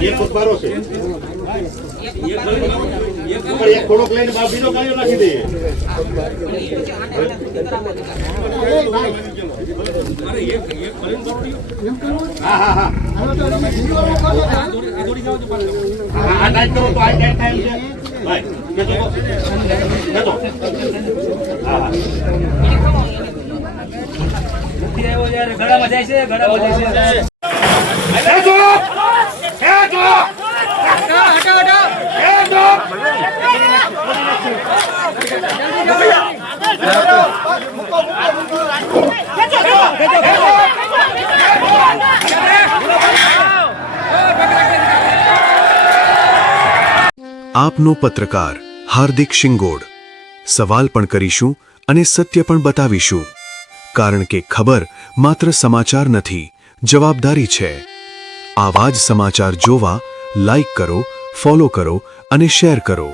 એક ઉતારો છે એક થોડોક લઈને બીજો કાયો નાખી દઈએ હા હા હા આ ટાઈમ કરો તો આ ટાઈમ છે ભાઈ કેતો હા હા ગળામાં જાય છે આપનો પત્રકાર હાર્દિક શિંગોડ સવાલ પણ કરીશું અને સત્ય પણ બતાવીશું કારણ કે ખબર માત્ર સમાચાર નથી જવાબદારી છે આવા જ સમાચાર જોવા લાઈક કરો ફોલો કરો અને શેર કરો।